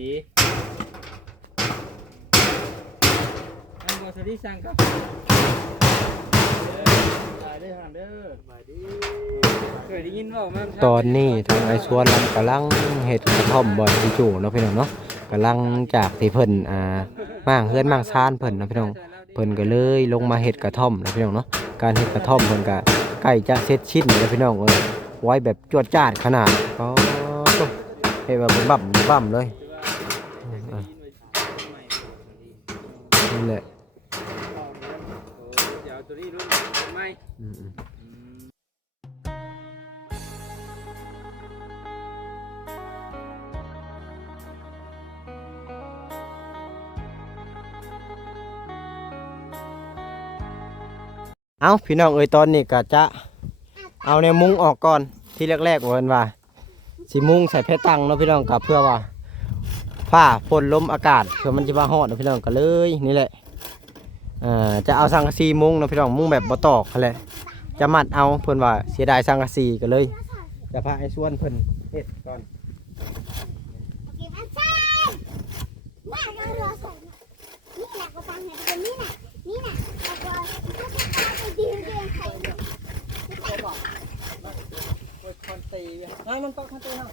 ดีอันบ่สวัสดีสั่งครับเด้อตายเด้อห่างเด้อสบายดีเคยได้ยินว่ามันตอนนี้ทางไอ้สวนมันกำลังเฮ็ดกระท่อมบ่อนจู่ๆเนาะพี่น้องเนาะกำลังจากที่เพิ่นอ่าม่างเฮือนม่างซานเพิ่นเนาะพี่น้องเพิ่นก็เลยลงมาเฮ็ดกระท่อมเนาะพี่น้องเนาะการเฮ็ดกระท่อมเพิ่นก็ใกล้จะเสร็จชิ้นแล้วพี่น้องเอ้ยไว้แบบจวดจ้าดขนาดอ๋อเฮ็ดแบบบั่มบั่มเลยอะ นี่แหละเดี๋ยวตัวนี้รุ่นใหม่อืมเอาพี่น้องเอ้ยตอนนี้ก็จะเอาแนวมุ้งออกก่อนที่แรกๆว่าเพิ่นว่าสิมุ้งใส่เพชรตังเนาะพี่น้องกับเพื่อว่า ผ้าพ่นลมอากาศเพื่อมันจะมาฮอดเนาะพี่น้องก็เลยนี่แหละเอ่อจะเอาสังกะสีมุ้งเนาะพี่น้องมุ้งแบบบ่ตอกนั่นแหละจะมัดเอาเพิ่นว่าเสียดายสังกะสีก็เลย จะพาไอ้ส่วนเพิ่นเฮ็ดก่อน Oke, macam. Nah, kalau rasa. Ni nak aku panggil dia ni nak. Ni nak. Aku itu kita ada di dia yang kayu. คนตีให้มันตอกคนตีเนาะ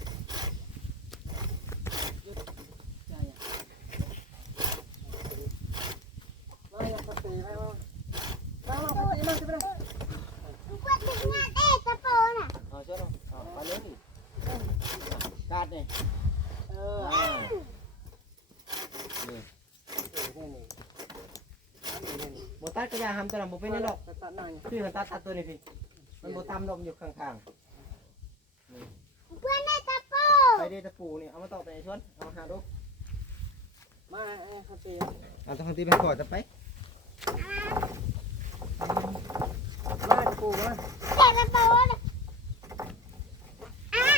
มาอย่าคนตีให้มามามาคนตีมาสิไปเลย Buat dengan eh tapo nak. เอาเชื่อเนาะเอาไปเลยดิกาดนี่เออ โบตัดกระยาหำตัวนั้นโบเป็นนี่หรอกตัดหน่อยชื่อมันตัดตัดตัวนี้พี่มันโบตำลมอยู่ข้าง Buat nak tapo. ๆไปเดตะปูนี่เอามาต่อไปในชวนเอาหาดูมาเอาคนตีเอาต้องคนตีไปก่อนจะไปมาตะปูมา Eh tapo nak. Ah,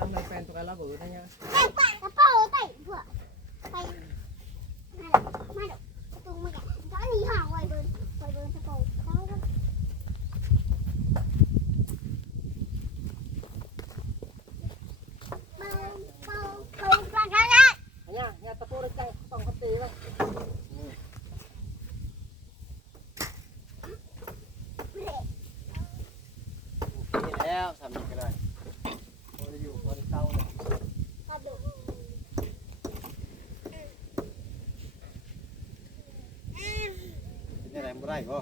ทำไมแฟนตัวกันระเบิดได้ยัง eh tak tapo tak. Buat. Pai. Mana? Mana? Tu mak. Tak ni ha, wai ber. Wai ber tapo. Tahu tak? Bang, bang, bang, bang, bang. เนี่ยเนี่ยตะปูได้ใจต้องคนตีไว้ นี่ แล้วสามีก็ได้พอจะอยู่พอจะเศร้าเลย Aduh. เป็นอะไรไม่ได้ก็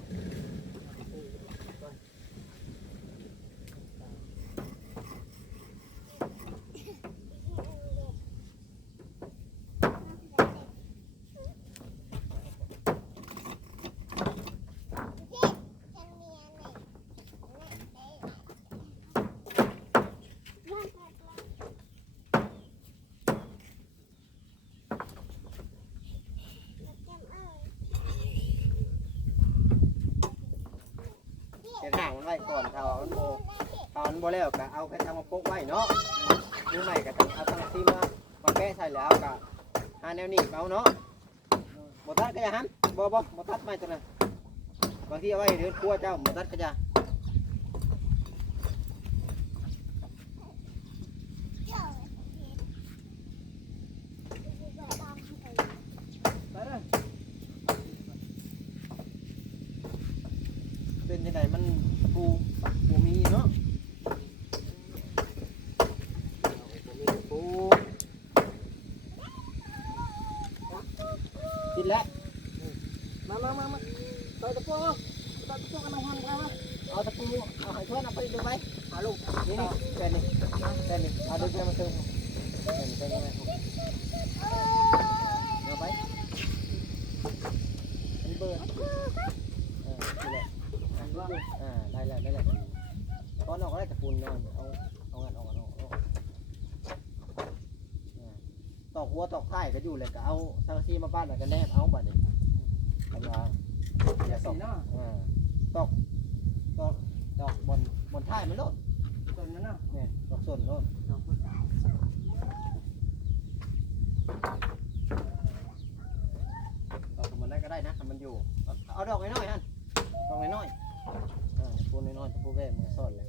เห็นห่างมันไว้ ก่อนถ้าว่ามันโบถ้าอันโบแล้วก็เอาไปทางมาโปกไว้เนาะมือไม่ก็ต้องเอาตั้งซีมามาแก้ใส่แล้วก็หาแนวนี้เอาเนาะบมทัดก็อย่าหันบ่บ่บ่ตัดไม่ตัวนั้นบางทีเอาไว้เดินกลัวเจ้าบมทัดก็อย่าไปเลยเป็นยังไงมันปูปูมีเนาะปูมีปูกินแล้วมามามามาต่อยตะปูเอาต่อยตะปูกันมาหันกันมาเอาตะปูเอาให้เพื่อนเอาไปดูไหมเอาลูกนี่นี่แกนี่แกนี่เอา ดูแกมาเติมแกนี่แกนี่เอาไปอันนี้เบอร์เออนี่แหละอ่าได้แล้วได้แล้วก้อนออกก็ได้แต่ปูนนอนเอาเอางานออกกันออกตอกหัวตอกท้ก็อยู่เลยก็เอาสังกะสีมาบ้านแล้วก็แนบเอาบัดนี้ กันว่าอย่าตอกอ่าตอกตอกตอกบนบนท้ายมันโลดส่วนนั้นน่ะเนี่ยตอกส่วนโลดตอกมันได้ก็ได้นะถ้ามันอยู่เอาเอาดอกน้อยๆฮะดอกน้อยๆอ่าปูน้อยๆตะปูแว่มันก็ซ่อนเลย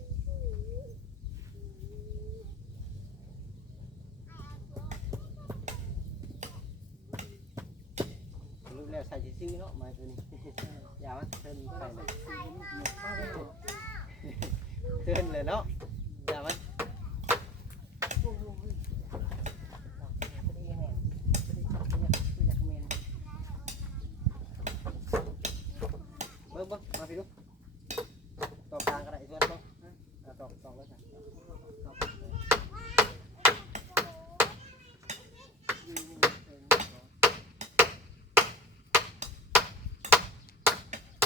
ซื่อๆเนาะไม้ตัวนี้อย่ามันเทินไปเลยเทินเลยเนาะอย่ามันเบิ่งเบิ่งมาพี่ลูกตอกกลางก็ได้ส่วนเบิ่งอะตอกตอกแล้วจ้ะตอก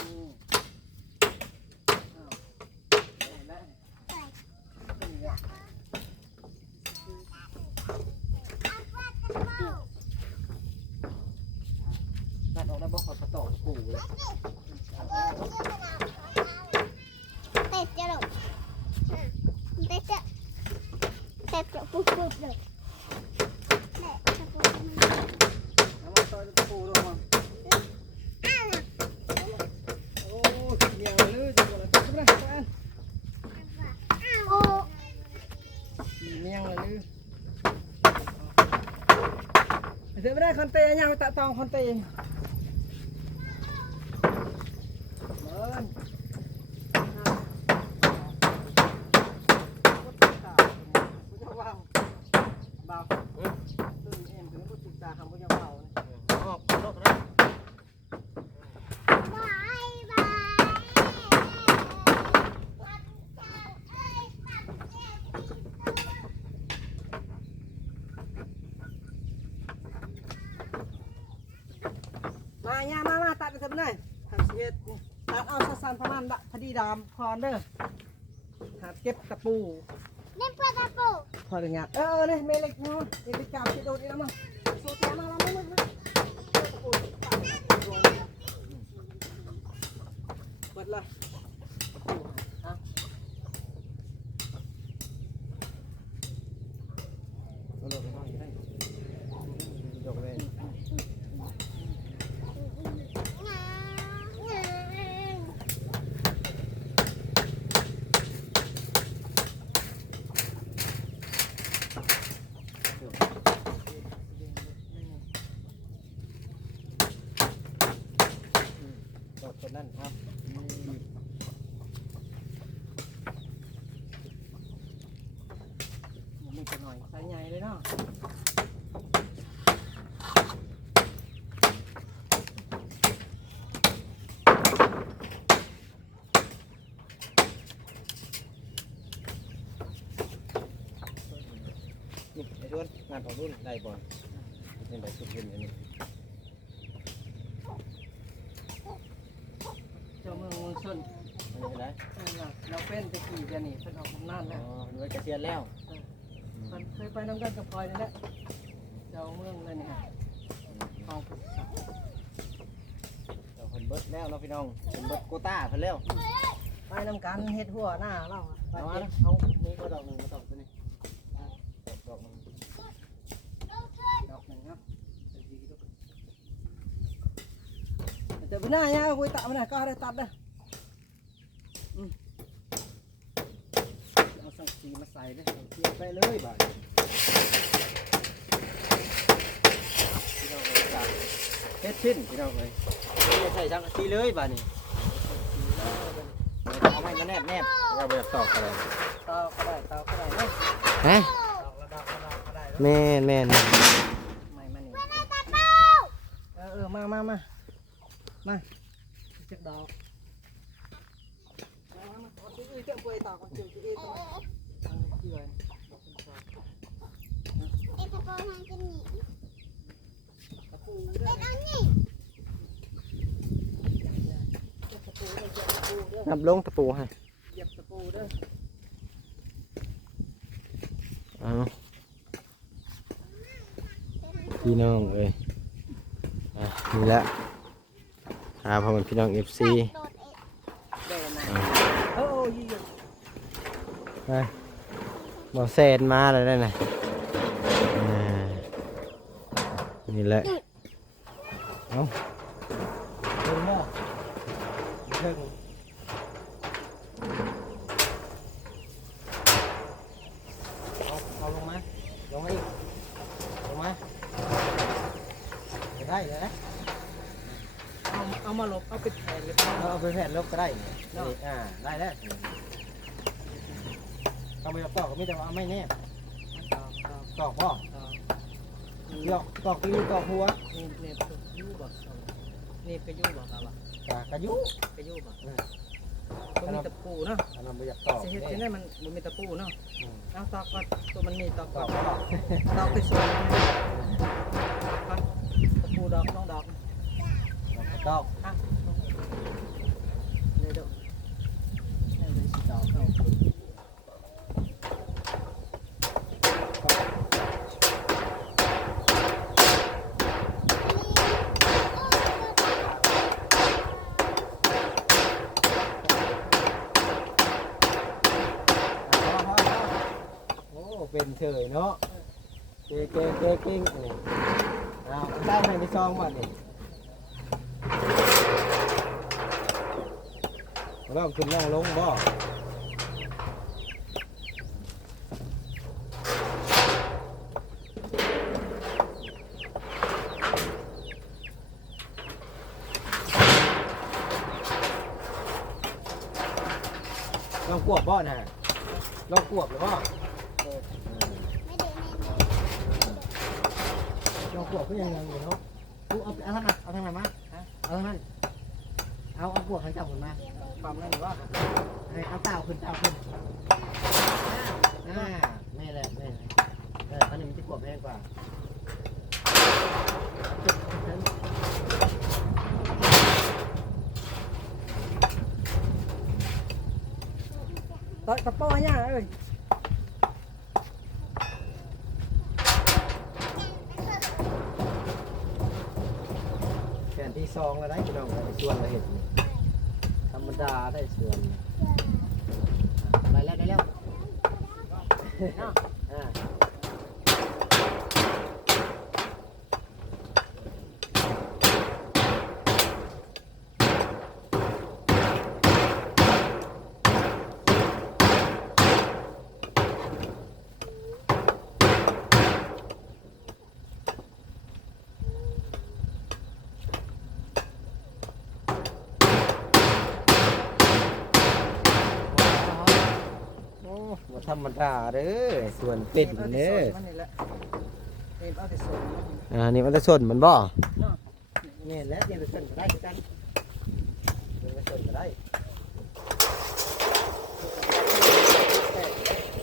อืมอ้าวเห็นแล้วนี่แหละตัดออกได้บ่ขอตอกปูเลย เตะจะหลงเตะจะเตะจะ ปุ๊บปุ๊บเลยเตะจะปุ๊บเอามาต่อยตะปูลงมาอ้าวโอ้ยเมียเลยจะบ่ละจับนะแฟนอ้เมียงเลยเดี๋ยวไม่ได้คอนเตยังตะตองคอนเตเมินบ่าวตื่นเอ็มถึงก็ติดตาคำว่าจะเบาออกรถนะ บายบาย มาเนี่ยมามาตัดกันเลยทำเสียดตัดเอาสั้นๆประมาณพอดีดามพรเด้อหาเก็บตะปูเล่นเพื่อนตะปูพอถึงงานเออเนี่ยเมเล็กเนาะเด็กจับที่โดนนี่แล้วมั้งสู้ตัวมาแล้วมั้งมั้งเปิดละเอาโหลดไปหน่อยได้ยกเลย ดอกค นนั้นครับมีกันหน่อยสายใหญ่เลยเนาะนี่ไอ้ด้วนงานของรุ่นได้บอลเป็นแบบสุดเห็นอันนี้ เจ้าเมืองเมืองชน อันนี้อะไร เออน่ะเราเป็นตะกี้เดี๋ยวนี้เพิ่นออกอำนาจอ๋แล้วอหน่วยเกษียณแล้วมันเคยไปน้ำกันกับพลอยนี่แหละเจ้าเมืองเลยนี่ฮะเอาปรึกษาเราเพิ่นเบิดแล้วเนาะพี่น้องเพิ่นเบิดโควต้าเพิ่นแล้วไปน้ำกันเฮ็ดหัวหน้าเราอะไปเอามาเก็บ เอานี่ก็ดอกหนึ่งมาดอกตัวนี้ดอกหนึ่งดอกหนึ่งครับแต่เป็นหน้าเนี่ยคุยตัดมันน่ะก็ได้ตัดนะอืมเอา สีมาใส่เลยเทียบไปเลยบ่ายพี่น้องเอ้ยจ้ะเฮ็ดชิ้นพี่น้องเอ้ยไม่ใส่จังสีเลยบ่านี่เอาไม้มาแนบแนบเราไปตอกกันเลยเตาก็ได้ตาก็ได้เนาะฮะดอกละดอกละดอกก็ได้เนาะแม่นแม่นไม่มานี่เออเออมามามามาจักดอกมามามาเอ นซอยเอ็ตะปูทางจะหนีตะปูเด้อเอ็เอานี่เจ็บตะปูเด้อเจ็บตะปูเด้อนับลงตะปูให้เหยียบตะปูเด้อเอาพี่น้องเอ้ยอะนี่แหละหาพ่อแม่พี่น้อง FC โดดเอ็ดเด้อนะโอ้ยยไป บอกเซนมาแล้วได้ไหนะอ่านี่แหละ เอาเพิ่งบ่เพิ่งเอาเอาลงมา ลงมาอีกลงมาจะได้เลยนะเอามาลบ เอาปิดแผนเลยเอาไปแผ่นลบก็ได้นี่นี่อ่าได้แล้วทำไมตอกก็ไม่แต่ว่าเอาไม่แน่ต อกพ่อเดี๋ยวตอกตีตอกหัวนี่เน็บยู่บ่นี่ไปยู่บ่ครับว่ะกะกะยุไปยู่บ่ก็มีตะปูเนาะอันนั้นไม่อยากตอกสิเฮ็ดจังได๋มันบ่มีตะปูเนาะอืมเอาตอกก่อนตัวมันมีตอกตก่อกนตอกไปสวยก่อนตะปูดอกน้องดอกตอก อะเลยเด้อนี่เลยสิตอกเอา โอ้ เป็นเฉยเนาะเกงเกงเก่งเก่งนี่เอาตั้งให้ไปซองมานี่ลองขึ้นลองลงบ่ลองกวบบ่นะลองกวบหรือบ่ ไม่ได้แม่ ลองกวบก็ยังไงอยู่เนาะกูเอาเอาทางนั้นเอาทางนั้นมาเอาทางนั้นเอาเอากวบให้เจ้าขึ้นมาความนั่นหรือว่าให้เอาเต่าขึ้นเต่าขึ้นอ่าแม่แหละแม่เออตอนนี้มันจะกวบแพงกว่าตอกตะปูย่าเอ้ย แผนที่ ซองแล้วได้พี่น้องได้ส่วนละเห็ดนี่ธรรมดาได้ส่วนได้แล้วได้แล้วอ่าโอ้บ่ ธรรมดาเด้อส่วนเป็ดเด้อมันนี่แหละเอ็มเอาแต่ส่วนมันอ่านี่มันจะส่วนมันบ่เนาะนี่แหละนี่เป็นส่วนก็ได้คือกันนี่เป็นส่วนก็ได้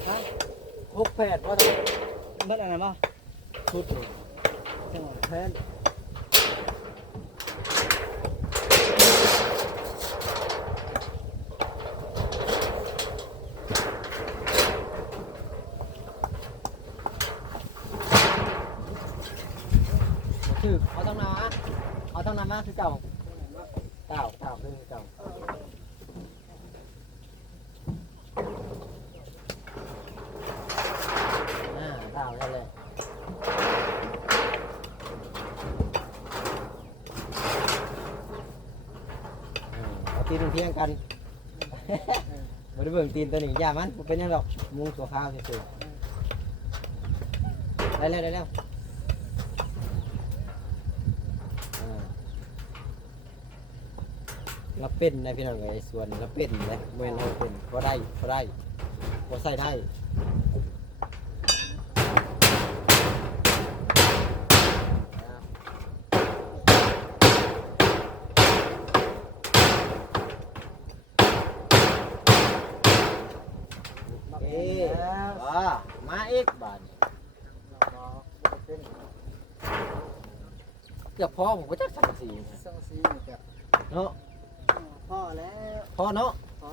ฮะหกแปดว่าต้องเบิดอันนั้นบ่ชุดนี่จังหวะแทนคือเอาตั้งนา เอาตั้งนามาคือเก่าเก่าเก่าคือเก่าอ่าเก่าได้เลยตีนเทียงกันมาดูเบิ่งตีนตัวนี้ยามันเป็นยังหรอกมุงตัวข้าวเฉยๆได้แล้วได้แล้วอ่าเราเป็นนะพี่น้องไอ้ส่วนเราเป็นเลยเมื่อเราเป็นก็ได้ก็ได้ก็ใส่ได้เอ๊ะว่ามาอีกบาทเกือบพอผมก็จักสักสีสังสีนี่ก็เนาะ พอแล้วพอเนาะพอ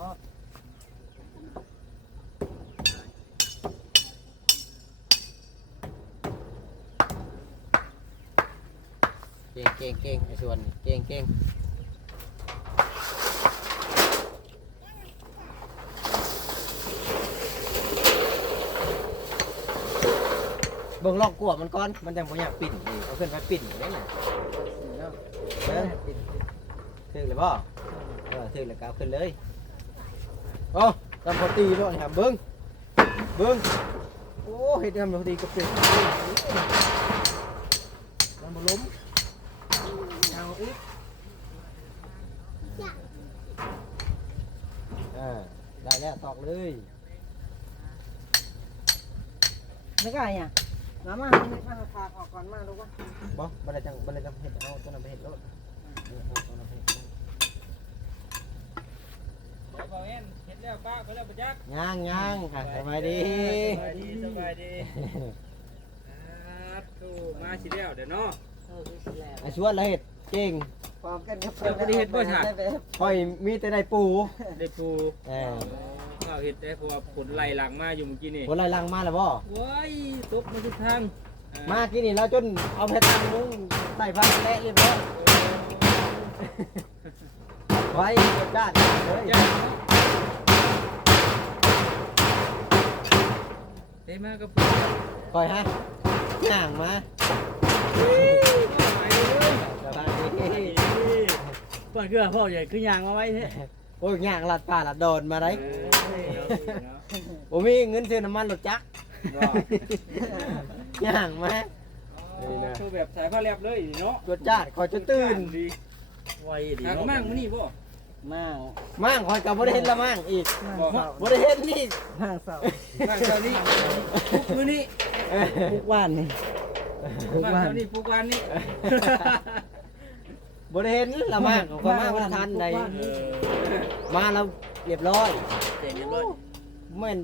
เก่งเก่งเก่งไอ้ส่วนเก่งเก่งเบิ่งลอกกลัวมันก่อน มันจังบ่อยากปิ่นนี่เอาขึ้นไปปิ่นได้น่ะสีเนาะเออปิ่นถึงเลยบ่ ถือแล้วก็เอาขึ้นเลยโอ้ทำพอตีด้วยหามเบิ้งเบิ้งโอ้เห็ดทำพอตีกับเป็ดทำบล้มเอาอีกอ่าได้แล้วตอกเลยนึกอะไรอ่ะน้ำมาให้นึกมาฝากออกก่อนมาดูว่าบ่บ่ได้จังบ่ได้จังเห็ดเอาตัวนั้นไปเห็ดแล้วเอาตัวนั้นไปเห็ด บ่เอ็นเฮ็ดแล้วป้าไปแล้วบ่จักย่างย่างค่ะสบายดีสบายดีสบายดีครับตู้มาสิแล้วเดี๋ยวเนาะเออดูสิแล้วไอ้ชวนละเฮ็ดเก่งความกันกับเจ้าบ่ได้เฮ็ดบ่ฉากได้แบบค่อยมีแต่ได้ปูได้ปูเออข้าวเฮ็ดได้เพราะว่าผลไหลหลังมาอยู่เมื่อกี้นี่คนไรลังมาแล้วบ่ว้ายตกมาทุกทางอ่มากินนี่แล้วจนเอาไปตั้งมุ้งใส่ผ้าแตะเรียบร้อย ไว้ด้านเลยจ้าได้มากับปูคอยฮะย่างมาปลยสบายดีก่อนคือพ่อใหญ่คือยางมาไว้แท้โอ้ยย่างหลัดป่าหลัดโดนมาได้ผมมีเงินซื้อน้ำมันรถจักรย่างมาคือแบบสายผ้าแลบเลยเนาะรถจัดคอยจนตื่นดีไวดีหากมั่งมื้อนี้บ่ มากมั่งคอยกับบริเห็นละมั่งอีกมากบ่เศร้าบริเห็นนี่มากเศร้ามั่งเช้านี้ปุ๊กมื้อนี้เออทุกวันนี่ทุกมั่งวันเช้านี้ปุ๊กวันนี้บริเห็นละมั่งของคนมาวันทันใดเออมาแล้วเรียบร้อยเจ๋งเรียบร้อยแม่น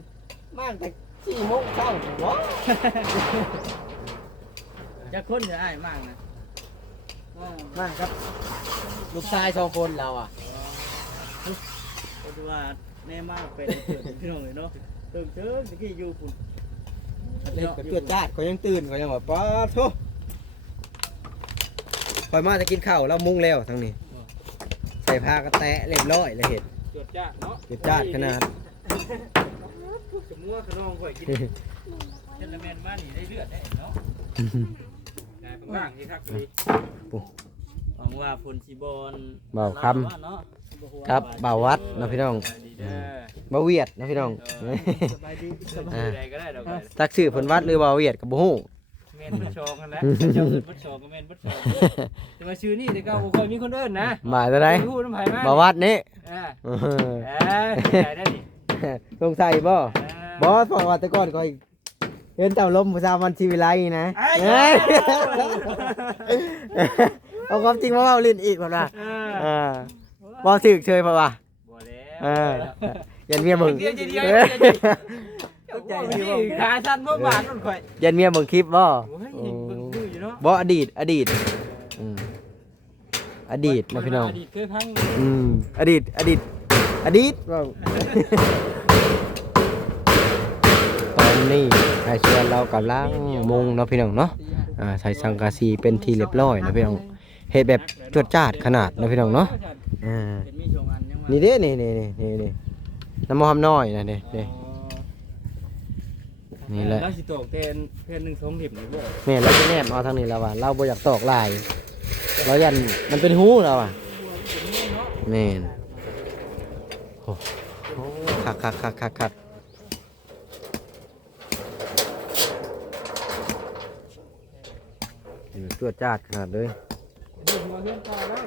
มั่งแต่สี่โมงเช้าบ่จะคนจะอ้ายมากนะมั่งครับ ลูกชายสองคนเราอะ ก็ถือว่าแน่มากเป็นเกิดพี่น้องเลยเนาะตื่นเช้าตะกี้อยู่ปุ่นเล่นกับเตือนจ้าดเขายังตื่นเขายังว่าป้าทุคอยมาจะกินข้าวแล้วมุ้งแล้วทั้งนี้ ใส่ผ้ากระแตะเรียบร้อยเลยเห็ดจดจ้าเนาะเตือนจ้าดขนาดสมมัวขนองข่อยกินเจลแมนมานี่ได้เลือดได้เนาะได้บ้างๆที่คักดีหวังว่าผลสีบอลเบาคำ ครับเบาวัดนะพี่น้องดีเด้อเบาเวียดนะพี่น้องสบายดีสบายชื่อใดก็ได้ดอกไม้ตักชื่อเพิ่นวัดหรือเบาเวียดกับบ่ฮู้ เมนบัดชองกันแล้วเจ้าบัดชองก็เมนบัดชองแต่ว่าชื่อนี่แต่ก็บ่ค่อยมีคนเอิ้นนะหมายจะได้พูดน้ำไผ่มาเบาวัดนี่อ่าเออเอ้ยได้ได้ดิสงสัยบ่อ่าบอสบอกว่าแต่ก่อนก็เห็นเจ้าลมประชามันชีวิไลนะไอ้เอ้ยเอาความจริงมาเว้าลิ้นอีกพุ่นว่าอ่าเออ บ่ถึกเชยป่ะวะบ่แล้วเออยันเมียมึงเดี๋ยวเดี๋ยวเดี๋ยวเอ้ยเข้าใจดีขาสั้นบ่บาดนั่นข่อยยันเมียมึงคลิปบ่โอ้ยเห็นเบิ่งมืออยู่เนาะบ่อดีต อดีตอืมอดีตนะพี่น้องอดีตเคยพังอืมอดีต อดีต อดีตว่าตอนนี้ไอ้ชวนเรากำลังมุงเนาะพี่น้องเนาะ อ่าใส่สังกะสีเป็นที่เรียบร้อยนะพี่น้อง เฮ็ดแบบจวดจ้าดขนาดนะพี่น้องเนาะอ่าเห็นมีสองอันยังว่านี่เด้นี่นี่นี่นี่นี่น้ำมันหอมน้อยนะนี่นี่นี่แหละแล้วสิตกเทนเทนหนึ่งสองถิบนี่บ่แม่เราจะแนบเอาทางนี้แล้วว่ะเราบ่อยากตอกลายเรายันมันเป็นหูเราอะแม่นโอ้โหคักคักคักคักคักนี่มันตัวจาดขนาดเลยดู หัวเลื่อนตาแล้ว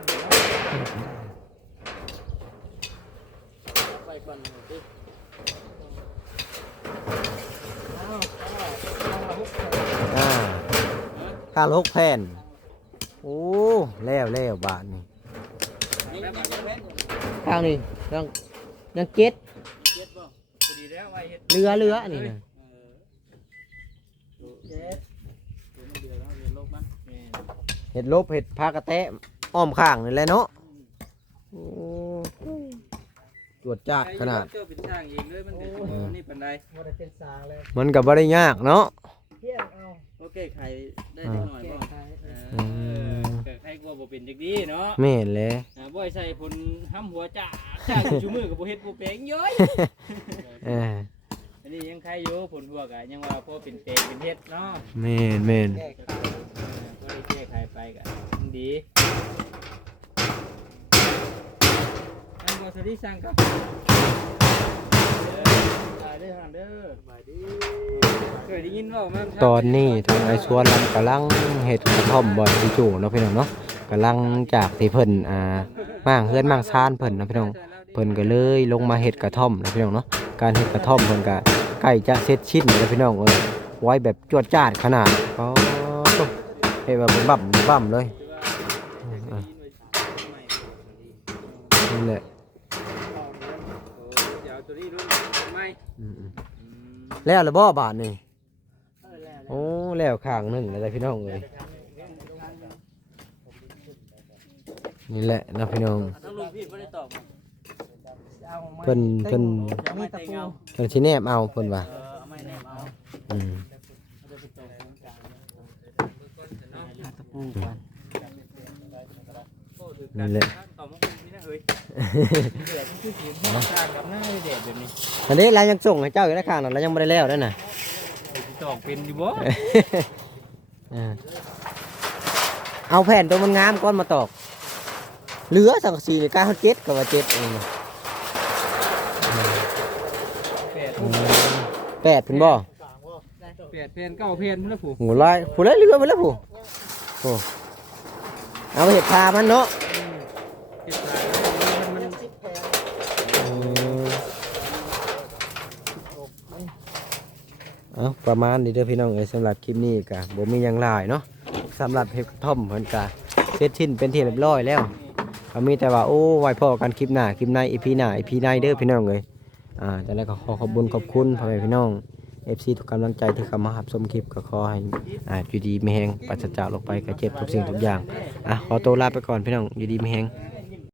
ไปก่อนสิอ่าข้าละหกแผ่น โอ้แล้วแล้วบาทนี่ข้างนี้ยังยังเก็ดเจ็ดบ่พอดีแล้วไว้เฮ็ดเรือเรือนี่นะ เจ็ดตัวมันเดือดแล้วเดือดโลกมันแม่ เห็ดลบเห็ดพากระแตะอ้อมข้างนี่แหละเนาะโอ้ตรวจจัดขนาด เจ้าเป็นช่างเองเลยมันเป็นนี่ปานใดบ่ได้เป็นสางเลยมันก็บ่ได้ยากเนาะ เที่ยงเอาโอเคใครได้เล็กน้อยแก้บ่ไขเออืมอเกิดใครกลัวบ่เป็นจักดีเนาะแม่นเลยอ่าบ่ให้ใส่ผลห้ำหัวจ้าจ้าชูมือกับบ่เฮ็ดบ่แปลงย้อยเอออั นนี้ยังใครอยู่ผลหัวก็ยังว่าพอเป็นแปลงเป็นเฮ็ดเนาะแม่นแม่นแก้ไขก็ได้แก้ไขไปก็ยังดีอันบ่สวัสดีสั่งครับตายเด้อทางเด้อสบายดีเคยได้ยินว่ามันตอนนี้ทางไอ้สวนลำกำลังเฮ็ดกระท่อมบ่อยที่จู่เนาะพี่น้องเนาะกำลังจากที่เพิ่นอ่าม่างเฮือนม่างซานเพิ่นเนาะพี่น้องเพิ่นก็เลยลงมาเฮ็ดกระท่อมนะพี่น้องเนาะการเฮ็ดกระท่อมเพิ่นก็ใก ล้จะเสร็จชิ้นแล้วพี่น้องเอ้ยไว้แบบจวดจ้าดขนาดก็เฮ็ดแบบบั่มบั่มเลยนี่แหละแล้วละบ่บาทนี่โอ้แล้วข้างหนึงแล้วพี่น้องเอ้ยนี่แหละนะพี่น้อง เอาไม้เพิ่นเพิ่นมีตะปูเพิ่นสิแนบเอาเพิ่นว่าเออเอาไม่แนมเอาอืมตะปูก่อนนี่แหละตอบมาคุณนี่นะเฮ้ยเดือดคือสีม่วงกลางกับหน้าเด็ดแบบนี้อันนี้เรายังส่งให้เจ้าอยู่ในข้างนั้นเรายังไม่ได้แล้วด้วยนะตอกเป็นอยู่บ่อ่าเอาแผ่นตัวมันงามก้อนมาตอก เหลือสังกะสีนี่กล้าเขาเจ็ดกับว่าเจ็ดเองนะ แปดอืมแปดเป็นบ่แปดเพนเก้าเพนพุ่นละผู้หูลายผู้ไรเหลือไปแล้วผู้โอ้เอาไปเห็ดพามันเนาะเก็บลายมันมันสิบแผงอืมเอาประมาณนี้เด้อพี่น้องเอ้ยสำหรับคลิปนี้กะบ่มีหยังหลายเนาะสำหรับเฮ็ดกระท่อมเพิ่นกะเสร็จชิ้นเป็นที่เรียบร้อยแล้วก็มีแต่ว่าโอ้ไว้พอกันคลิปหน้าคลิปในอีพีหน้าอีพีในเด้อพี่น้องเลย อ่าจากนั้นก็ขอขอบคุญขอบคุณพ่อแม่พี่น้อง FC ทุกกำลังใจที่เข้ามาหับชมคลิปก็ขอให้อ่าอยู่ดีไม่แห้งปราศจากโรคไปกระเจ็บทุกสิ่งทุกอย่างอะขอตัวลาไปก่อนพี่น้องอยู่ดีไม่แห้ง